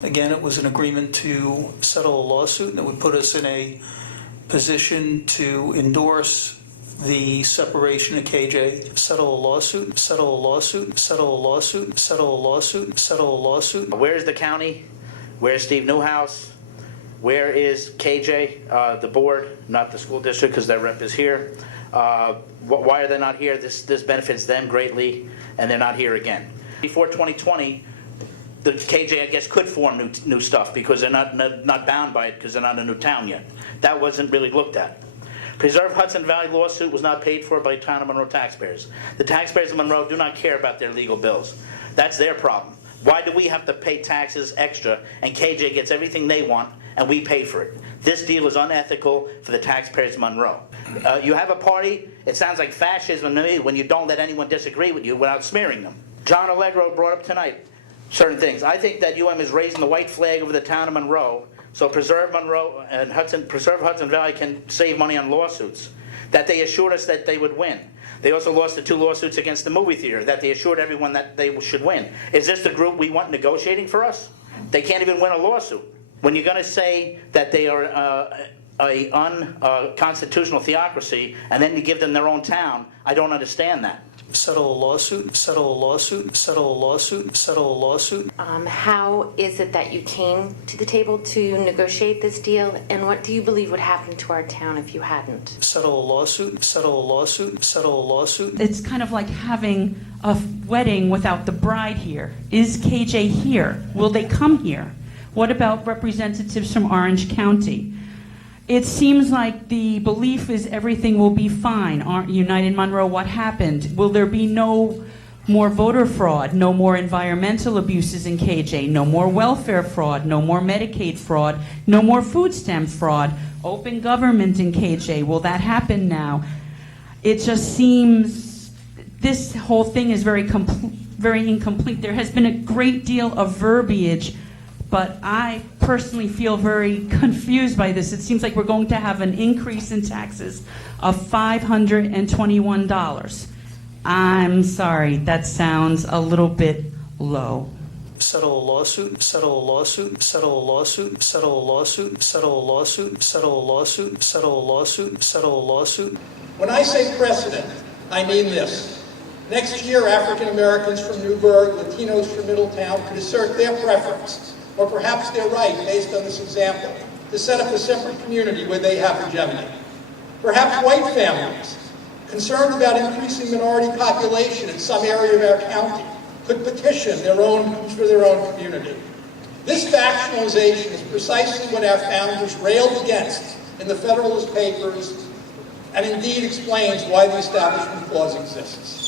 Again, it was an agreement to settle a lawsuit that would put us in a position to endorse the separation of KJ. Settle a lawsuit, settle a lawsuit, settle a lawsuit, settle a lawsuit, settle a lawsuit. Where is the county? Where's Steve Newhouse? Where is KJ, the board, not the school district, because their rep is here? Why are they not here? This benefits them greatly, and they're not here again. Before 2020, the KJ, I guess, could form new stuff because they're not bound by it because they're not a new town yet. That wasn't really looked at. Preserve Hudson Valley lawsuit was not paid for by town of Monroe taxpayers. The taxpayers of Monroe do not care about their legal bills. That's their problem. Why do we have to pay taxes extra and KJ gets everything they want and we pay for it? This deal is unethical for the taxpayers of Monroe. You have a party, it sounds like fascism to me when you don't let anyone disagree with you without smearing them. John Allegro brought up tonight certain things. I think that UM is raising the white flag over the town of Monroe, so Preserve Monroe and Preserve Hudson Valley can save money on lawsuits. That they assured us that they would win. They also lost the 2 lawsuits against the movie theater that they assured everyone that they should win. Is this the group we want negotiating for us? They can't even win a lawsuit. When you're going to say that they are a unconstitutional theocracy and then you give them their own town, I don't understand that. Settle a lawsuit, settle a lawsuit, settle a lawsuit, settle a lawsuit. How is it that you came to the table to negotiate this deal, and what do you believe would happen to our town if you hadn't? Settle a lawsuit, settle a lawsuit, settle a lawsuit. It's kind of like having a wedding without the bride here. Is KJ here? Will they come here? What about representatives from Orange County? It seems like the belief is everything will be fine. United Monroe, what happened? Will there be no more voter fraud, no more environmental abuses in KJ, no more welfare fraud, no more Medicaid fraud, no more food stamp fraud, open government in KJ? Will that happen now? It just seems this whole thing is very incomplete. There has been a great deal of verbiage, but I personally feel very confused by this. It seems like we're going to have an increase in taxes of $521. I'm sorry, that sounds a little bit low. Settle a lawsuit, settle a lawsuit, settle a lawsuit, settle a lawsuit, settle a lawsuit, settle a lawsuit, settle a lawsuit, settle a lawsuit. When I say precedent, I mean this. Next year, African Americans from Newburgh, Latinos from Middletown could assert their preference, or perhaps their right, based on this example, to set up a separate community where they have hegemony. Perhaps white families, concerned about increasing minority population in some area of our county, could petition for their own community. This factionalization is precisely what our founders railed against in the Federalist Papers, and indeed explains why the Establishment Clause exists.